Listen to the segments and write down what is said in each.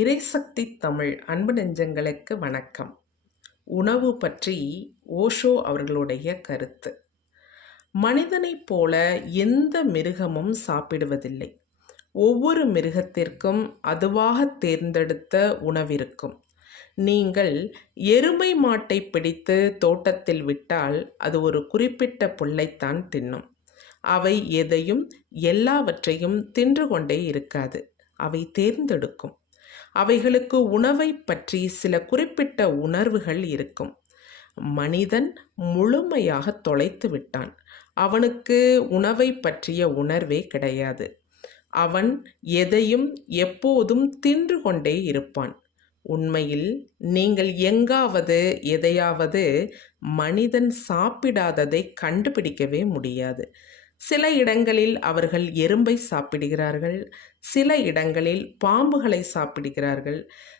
இறைசக்தி தமிழ் அன்பு நெஞ்சங்களுக்கு வணக்கம். உணவு பற்றி ஓஷோ அவர்களுடைய கருத்து. மனிதனைப் போல எந்த மிருகமும் சாப்பிடுவதில்லை. ஒவ்வொரு மிருகத்திற்கும் அதுவாக தேர்ந்தெடுத்த உணவிருக்கும். நீங்கள் எருமை மாட்டை பிடித்து தோட்டத்தில் விட்டால் அது ஒரு குறிப்பிட்ட புல்லைத்தான் தின்னும். அவை எதையும் எல்லாவற்றையும் தின்று கொண்டே இருக்காது. அவை தேர்ந்தெடுக்கும். அவைகளுக்கு உணவை பற்றி சில குறிப்பிட்ட உணர்வுகள் இருக்கும். மனிதன் முழுமையாக தொலைத்து விட்டான். அவனுக்கு உணவை பற்றிய உணர்வே கிடையாது. அவன் எதையும் எப்போதும் தின்று கொண்டே இருப்பான். உண்மையில் நீங்கள் எங்காவது எதையாவது மனிதன் சாப்பிடாததை கண்டுபிடிக்கவே முடியாது. சில இடங்களில் அவர்கள் எறும்பை சாப்பிடுகிறார்கள், சில இடங்களில் பாம்புகளை சாப்பிடுகிறார்கள்,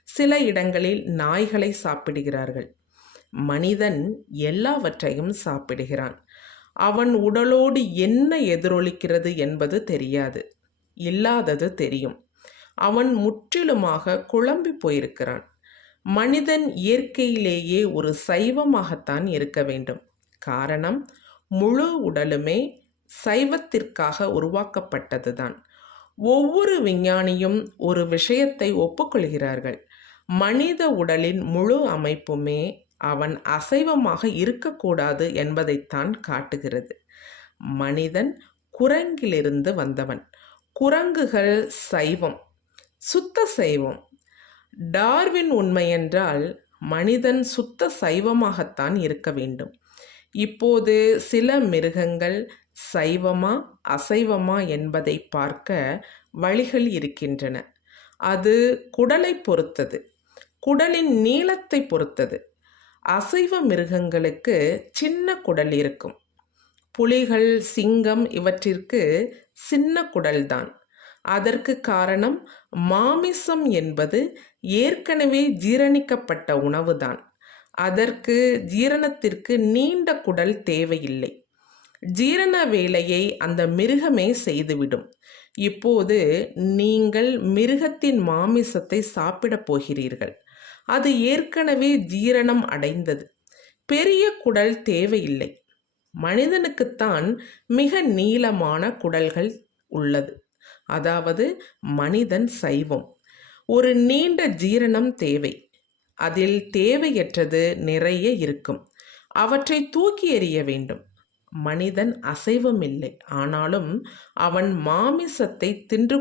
சில இடங்களில் நாய்களை சாப்பிடுகிறார்கள். மனிதன் எல்லாவற்றையும் சாப்பிடுகிறான். அவன் உடலோடு என்ன எதிரொலிக்கிறது என்பது தெரியாது. இல்லாதது தெரியும். அவன் முற்றிலுமாக குழம்பி போயிருக்கிறான். மனிதன் இயற்கையிலேயே ஒரு சைவமாகத்தான் இருக்க வேண்டும். காரணம், முழு உடலுமே சைவத்திற்காக உருவாக்கப்பட்டதுதான். ஒவ்வொரு விஞ்ஞானியும் ஒரு விஷயத்தை ஒப்புக்கொள்கிறார்கள். மனித உடலின் முழு அமைப்புமே அவன் அசைவமாக இருக்கக்கூடாது என்பதைத்தான் காட்டுகிறது. மனிதன் குரங்கிலிருந்து வந்தவன். குரங்குகள் சைவம், சுத்த சைவம். டார்வின் உண்மையென்றால் மனிதன் சுத்த சைவமாகத்தான் இருக்க வேண்டும். இப்போது சில மிருகங்கள் சைவமா அசைவமா என்பதை பார்க்க வழிகள் இருக்கின்றன. அது குடலை பொறுத்தது, குடலின் நீளத்தை பொறுத்தது. அசைவ மிருகங்களுக்கு சின்ன குடல் இருக்கும். புலிகள், சிங்கம் இவற்றிற்கு சின்ன குடல்தான். அதற்கு காரணம், மாமிசம் என்பது ஏற்கனவே ஜீரணிக்கப்பட்ட உணவுதான். அதற்கு ஜீரணத்திற்கு நீண்ட குடல் தேவையில்லை. ஜீரண வேலையை அந்த மிருகமே செய்துவிடும். இப்போது நீங்கள் மிருகத்தின் மாமிசத்தை சாப்பிடப் போகிறீர்கள். அது ஏற்கனவே ஜீரணம் அடைந்தது. பெரிய குடல் தேவையில்லை. மனிதனுக்குத்தான் மிக நீளமான குடல்கள் உள்ளது. அதாவது மனிதன் சைவம். ஒரு நீண்ட ஜீரணம் தேவை. அதில் தேவையற்றது நிறைய இருக்கும். அவற்றை தூக்கி எறிய வேண்டும். மனிதன் அசைவம் இல்லை, ஆனாலும் அவன் மாமிசத்தை தின்று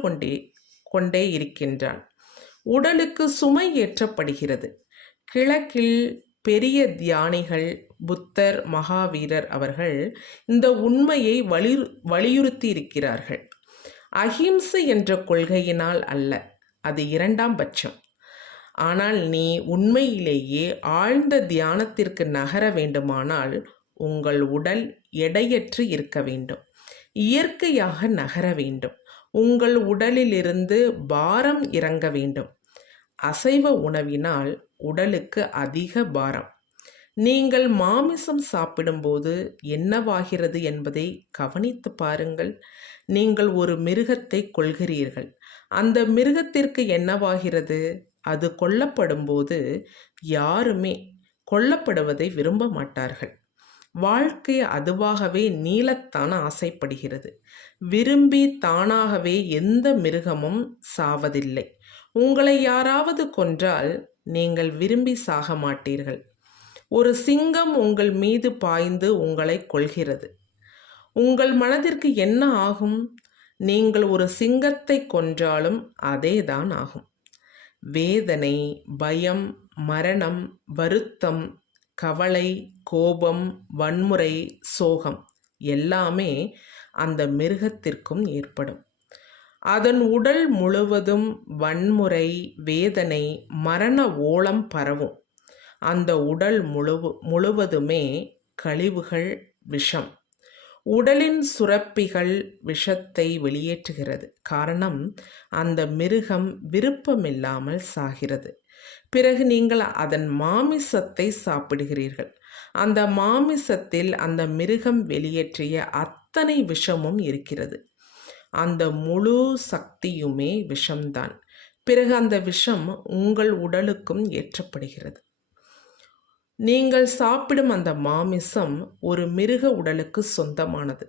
கொண்டே இருக்கின்றான். உடலுக்கு சுமை ஏற்றப்படுகிறது. கிழக்கில் பெரிய தியானிகள் புத்தர், மகாவீரர் அவர்கள் இந்த உண்மையை வலியுறுத்தி இருக்கிறார்கள். அஹிம்சை என்ற கொள்கையினால் அல்ல, அது இரண்டாம் பட்சம். ஆனால் நீ உண்மையிலேயே ஆழ்ந்த தியானத்திற்கு நகர வேண்டுமானால் உங்கள் உடல் எடையற்று இருக்க வேண்டும். இயற்கையாக நகர வேண்டும். உங்கள் உடலிலிருந்து பாரம் இறங்க வேண்டும். அசைவ உணவினால் உடலுக்கு அதிக பாரம். நீங்கள் மாமிசம் சாப்பிடும்போது என்னவாகிறது என்பதை கவனித்து பாருங்கள். நீங்கள் ஒரு மிருகத்தை கொல்கிறீர்கள். அந்த மிருகத்திற்கு என்னவாகிறது? அது கொல்லப்படும் போது யாருமே கொல்லப்படுவதை விரும்ப மாட்டார்கள். வாழ்க்கை அதுவாகவே நீளத்தான ஆசைப்படுகிறது. விரும்பி தானாகவே எந்த மிருகமும் சாவதில்லை. உங்களை யாராவது கொன்றால் நீங்கள் விரும்பி சாக மாட்டீர்கள். ஒரு சிங்கம் உங்கள் மீது பாய்ந்து உங்களை கொல்கிறது. உங்கள் மனதிற்கு என்ன ஆகும்? நீங்கள் ஒரு சிங்கத்தை கொன்றாலும் அதேதான் ஆகும். வேதனை, பயம், மரணம், வருத்தம், கவலை, கோபம், வன்முறை, சோகம் எல்லாமே அந்த மிருகத்திற்கும் ஏற்படும். அதன் உடல் முழுவதும் வன்முறை, வேதனை, மரண ஓலம் பரவும். அந்த உடல் முழுவதுமே கழிவுகள், விஷம். உடலின் சுரப்பிகள் விஷத்தை வெளியேற்றுகிறது. காரணம், அந்த மிருகம் விருப்பமில்லாமல் சாகிறது. பிறகு நீங்கள் அதன் மாமிசத்தை சாப்பிடுகிறீர்கள். அந்த மாமிசத்தில் அந்த மிருகம் வெளியேற்றிய அத்தனை விஷமும் இருக்கிறது. அந்த முழு சக்தியுமே விஷம்தான். பிறகு அந்த விஷம் உங்கள் உடலுக்கும் ஏற்றப்படுகிறது. நீங்கள் சாப்பிடும் அந்த மாமிசம் ஒரு மிருக உடலுக்கு சொந்தமானது.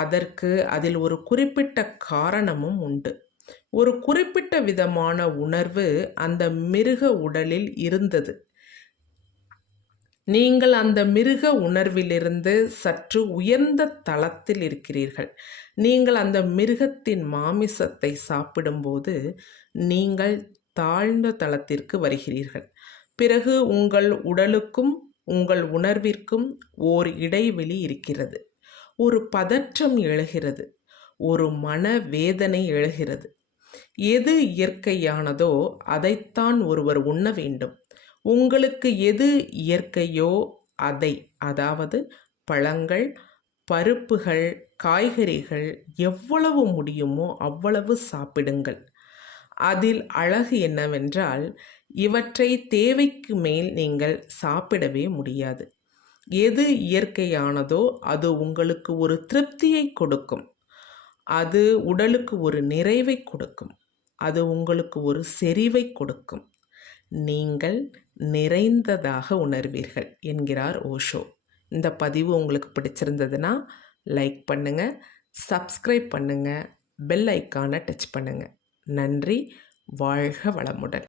அதற்கு அதில் ஒரு குறிப்பிட்ட காரணமும் உண்டு. ஒரு குறிப்பிட்ட விதமான உணர்வு அந்த மிருக உடலில் இருந்தது. நீங்கள் அந்த மிருக உணர்விலிருந்து சற்று உயர்ந்த தளத்தில் இருக்கிறீர்கள். நீங்கள் அந்த மிருகத்தின் மாமிசத்தை சாப்பிடும்போது நீங்கள் தாழ்ந்த தளத்திற்கு வருகிறீர்கள். பிறகு உங்கள் உடலுக்கும் உங்கள் உணர்விற்கும் ஓர் இடைவெளி இருக்கிறது. ஒரு பதற்றம் எழுகிறது. ஒரு மனவேதனை எழுகிறது. எது இயற்கையானதோ அதைத்தான் ஒருவர் உண்ண வேண்டும். உங்களுக்கு எது இயற்கையோ அதை, அதாவது பழங்கள், பருப்புகள், காய்கறிகள் எவ்வளவு முடியுமோ அவ்வளவு சாப்பிடுங்கள். அதில் அழகு என்னவென்றால், இவற்றை தேவைக்கு மேல் நீங்கள் சாப்பிடவே முடியாது. எது இயற்கையானதோ அது உங்களுக்கு ஒரு திருப்தியை கொடுக்கும். அது உடலுக்கு ஒரு நிறைவை கொடுக்கும். அது உங்களுக்கு ஒரு செறிவை கொடுக்கும். நீங்கள் நிறைந்ததாக உணர்வீர்கள் என்கிறார் ஓஷோ. இந்த பதிவு உங்களுக்கு பிடிச்சிருந்ததுன்னா லைக் பண்ணுங்கள், சப்ஸ்கிரைப் பண்ணுங்கள், பெல் ஐக்கானை டச் பண்ணுங்கள். நன்றி. வாழ்க வளமுடன்.